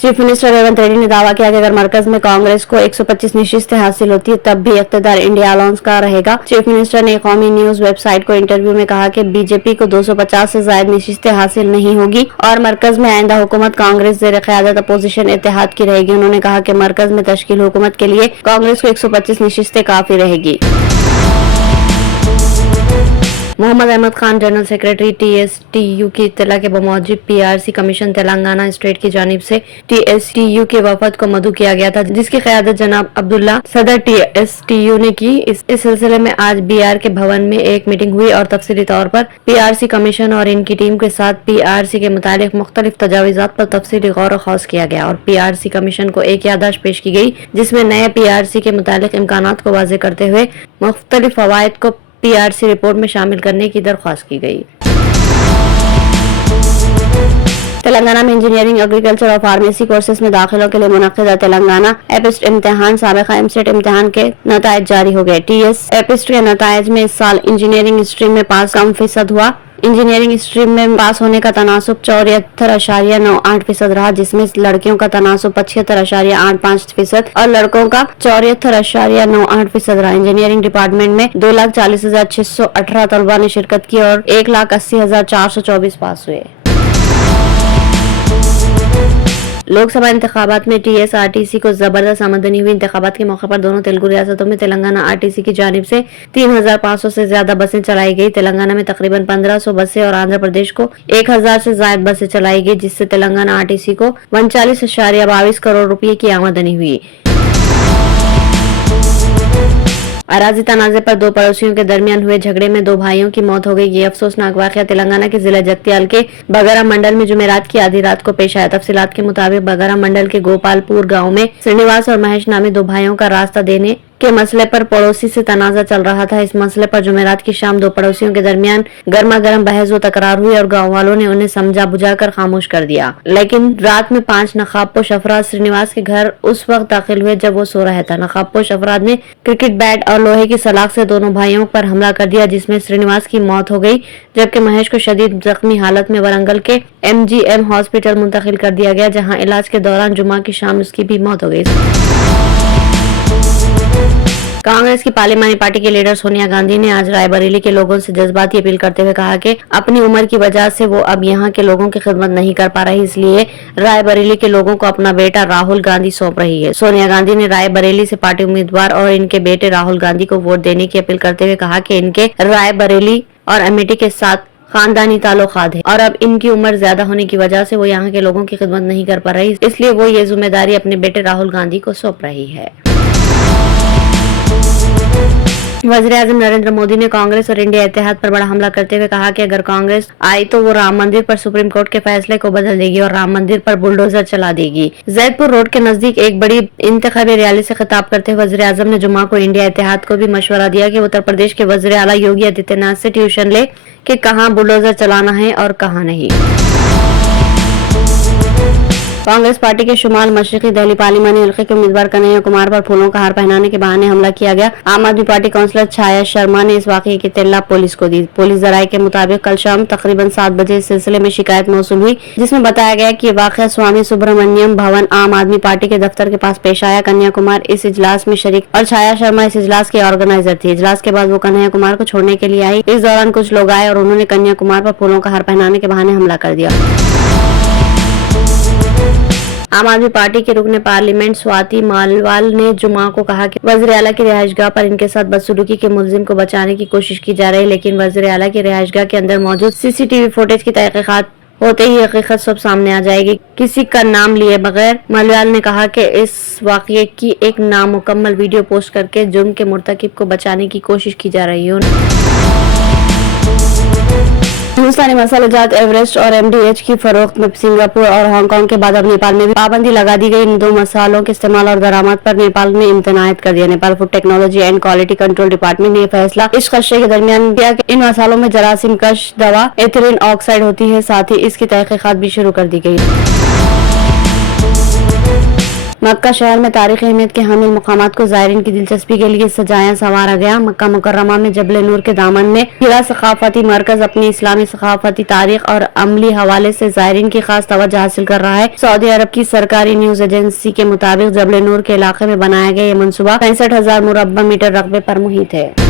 Chief minister Revanth Reddy ने दावा किया कि अगर मरकज में कांग्रेस को 125 नशिस्तें हासिल होती है तब भी इख्तियार इंडिया अलायंस का रहेगा। चीफ मिनिस्टर ने कौमी न्यूज वेबसाइट को इंटरव्यू में कहा कि बीजेपी को 250 से ज्यादा नशिस्तें हासिल नहीं होगी और मरकज में आइंदा हुकूमत कांग्रेस ज़ेर क़यादत अपोजिशन इत्तेहाद की रहेगी। उन्होंने कहा कि मरकज में तश्कील हुकूमत के लिए कांग्रेस को 125 नशिस्तें काफी रहेगी। Mohammad Ahmed Khan general secretary TSTU की इत्तला के बमौजब PRC कमीशन तेलंगाना स्टेट की जानिब से TSTU के वफद को मदऊ किया गया था, जिसकी क़यादत जनाब अब्दुल्ला सदर TSTU ने की। इस सिलसिले में आज BR के भवन में एक मीटिंग हुई और तफसीली तौर पर PRC कमीशन और इनकी टीम के साथ PRC के मुतालिक मुख्तलिफ तजावीज़ात पर तफसीली गौर खौस किया गया और PRC कमीशन को एक याददाश्त पेश की गई, जिसमें नए PRC के मुतालिक इम्कानात को वाज़ेह करते हुए मुख्तलिफ फ़वाइद को PRC रिपोर्ट में शामिल करने की दरख्वास्त की गई। तेलंगाना में इंजीनियरिंग, एग्रीकल्चर और फार्मेसी कोर्सेज में दाखिलों के लिए मुनक्किदा तेलंगाना एपिस्ट इम्तिहान साबिक़ा एमसेट इम्तिहान के नताइज जारी हो गए। TS एपिस्ट के नताइज में इस साल इंजीनियरिंग स्ट्रीम में पास कम फीसद हुआ। इंजीनियरिंग स्ट्रीम में पास होने का तनासुब 74.98% रहा, जिसमें लड़कियों का तनासुब 75.85% और लड़कों का 74.98% रहा। इंजीनियरिंग डिपार्टमेंट में 2,40,618 तलबा ने शिरकत की और 1,80,424 पास हुए। लोकसभा इंतखाबात में TSRTC को जबरदस्त आमदनी हुई। इंतखाबात के मौके पर दोनों तेलुगु रियासतों में तेलंगाना RTC की जानिब से 3,500 से ज्यादा बसें चलाई गई। तेलंगाना में तकरीबन 1,500 बसें और आंध्र प्रदेश को 1,000 से ज्यादा बसें चलाई गई, जिससे तेलंगाना RTC को 39.22 करोड़ रुपए की आमदनी हुई। अराजी तनाज़े पर दो पड़ोसियों के दरमियान हुए झगड़े में 2 भाइयों की मौत हो गई। ये अफसोसनाक वाक़या तेलंगाना के जिला जगत्याल के बगरा मंडल में जुमेरात की आधी रात को पेश आया। तफसीलात के मुताबिक बगरा मंडल के गोपालपुर गांव में श्रीनिवास और महेश नामी 2 भाइयों का रास्ता देने के मसले पर पड़ोसी से तनाजा चल रहा था। इस मसले पर जुमेरात की शाम 2 पड़ोसियों के दरमियान गर्मा गर्म बहस व तकरार हुई और गाँव वालों ने उन्हें समझा बुझाकर खामोश कर दिया। लेकिन रात में 5 नकाबपोश अफराद श्रीनिवास के घर उस वक्त दाखिल हुए जब वो सो रहा था। नकाबपोश अफराद ने क्रिकेट बैट और लोहे की सलाख से दोनों भाइयों पर हमला कर दिया, जिसमें श्रीनिवास की मौत हो गई, जबकि महेश को शदीद जख्मी हालत में वरंगल के MGM हॉस्पिटल मुंतकिल कर दिया गया, जहाँ इलाज के दौरान जुमा की शाम उसकी भी मौत हो गई। कांग्रेस की पार्लिमानी पार्टी के लीडर सोनिया गांधी ने आज रायबरेली के लोगों से जज्बाती अपील करते हुए कहा कि अपनी उम्र की वजह से वो अब यहाँ के लोगों की खिदमत नहीं कर पा रही, इसलिए रायबरेली के लोगों को अपना बेटा राहुल गांधी सौंप रही है। सोनिया गांधी ने रायबरेली से पार्टी उम्मीदवार और इनके बेटे राहुल गांधी को वोट देने की अपील करते हुए कहा कि इनके रायबरेली और अमेठी के साथ खानदानी ताल्लुकात है और अब इनकी उम्र ज्यादा होने की वजह से वो यहाँ के लोगों की खिदमत नहीं कर पा रही, इसलिए वो ये जिम्मेदारी अपने बेटे राहुल गांधी को सौंप रही है। वज़ीर-ए-आज़म नरेंद्र मोदी ने कांग्रेस और इंडिया इत्तेहाद पर बड़ा हमला करते हुए कहा कि अगर कांग्रेस आई तो वो राम मंदिर पर सुप्रीम कोर्ट के फैसले को बदल देगी और राम मंदिर पर बुलडोजर चला देगी। जैदपुर रोड के नजदीक एक बड़ी इंतखाबी रैली से खिताब करते हुए वज़ीर-ए-आज़म ने जुमा को इंडिया इत्तेहाद को भी मशवरा दिया कि उत्तर प्रदेश के वज़ीर आला योगी आदित्यनाथ से ट्यूशन ले कि कहाँ बुलडोजर चलाना है और कहाँ नहीं। कांग्रेस पार्टी के शुमाल मशरिकी दिल्ली पार्लिमानी हल्के के उम्मीदवार कन्हैया कुमार पर फूलों का हार पहनाने के बहाने हमला किया गया। आम आदमी पार्टी काउंसलर छाया शर्मा ने इस वाकये की इत्तला पुलिस को दी। पुलिस जराये के मुताबिक कल शाम तकरीबन 7 बजे इस सिलसिले में शिकायत मौसूल हुई, जिसमें बताया गया कि ये वाकया स्वामी सुब्रमण्यम भवन आम आदमी पार्टी के दफ्तर के पास पेश आया। कन्हैया कुमार इस इजलास में शरीक और छाया शर्मा इस इजलास के ऑर्गेनाइजर थी। इजलास के बाद वो कन्हैया कुमार को छोड़ने के लिए आई। इस दौरान कुछ लोग आए और उन्होंने कन्हैया कुमार पर फूलों का हार पहनाने के बहाने हमला कर दिया। आम आदमी पार्टी के रुकने पार्लियामेंट स्वाति मालवाल ने जुमा को कहा कि वज़ीर आला की रिहाइशगाह पर इनके साथ बदसलूकी के मुलजिम को बचाने की कोशिश की जा रही है, लेकिन वज़ीर आला की रिहाइशगाह के अंदर मौजूद CCTV फुटेज की तहकीकात होते ही हकीकत सब सामने आ जाएगी, किसी का नाम लिए बगैर। मालवाल ने कहा कि इस वाकये की एक नामुकम्मल वीडियो पोस्ट करके जुर्म के मुर्तकिब को बचाने की कोशिश की जा रही है। हिंदुस्तानी मसाला जात एवरेस्ट और MDH की फरोख्त में सिंगापुर और हांगकांग के बाद अब नेपाल में भी पाबंदी लगा दी गई। इन 2 मसालों के इस्तेमाल और दरामद पर नेपाल ने इम्तनायत कर दिया। Nepal food technology and quality control department ने यह फैसला इस खदशे के दरमियान किया कि इन मसालों में जरासीम कश दवा एथिलीन ऑक्साइड होती है। साथ ही इसकी तहकीकात भी शुरू कर दी गई। मक्का शहर में तारीखी अहमियत के हामिल मकामात को ज़ायरीन की दिलचस्पी के लिए सजाया संवारा गया। मक्का मुकर्रमा में जबल नूर के दामन में हिरा सकाफती मरकज अपनी इस्लामी सकाफती तारीख और अमली हवाले से ज़ायरीन की खास तवज्जो हासिल कर रहा है। सऊदी अरब की सरकारी न्यूज एजेंसी के मुताबिक जबल नूर के इलाके में बनाया गया ये मनसूबा 65,000 मुरब्बा मीटर रकबे पर मुहित है।